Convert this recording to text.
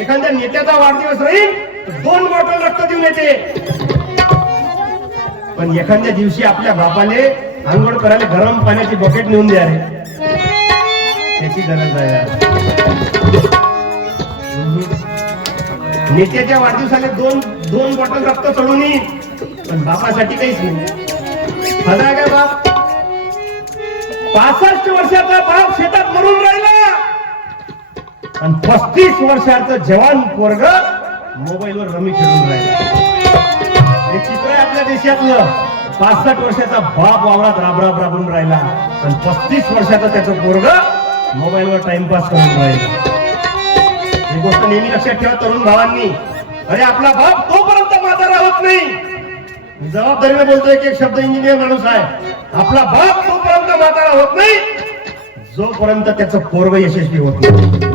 एखाद्या नेत्याचा वाढदिवस राहील तर 2 बॉटल रक्त देऊन येते, पण एखाद्या दिवशी आपल्या बापाले आंघोळ करायला गरम पाण्याची बकेट नेऊन द्या रे, त्याची गरज आहे. नेत्याच्या वाढदिवसाला 2 बॉटल रक्त चढून येईल, पण बापासाठी काहीच नाही. खरा काय बाप? 65 वर्षाचा बाप शेतात मरून राहिला आणि 35 वर्षाचं जवान पोरग मोबाईलवर रमी खेळून राहिला. हे चित्र आहे आपल्या देशातलं. 65 वर्षाचा बाप वावरात राबून राहिला आणि 35 वर्षाचं त्याचं पोरग मोबाईलवर टाइमपास करून राहिला. ही गोष्ट नेहमी लक्षात ठेवा तरुण भावांनी. अरे आपला बाप तोपर्यंत म्हातारा होत नाही. जबाबदारीने बोलतोय, एक शब्द इंजिनियर माणूस आहे. आपला बाप तोपर्यंत म्हातारा होत नाही जोपर्यंत त्याचं पोरग यशस्वी होत नाही.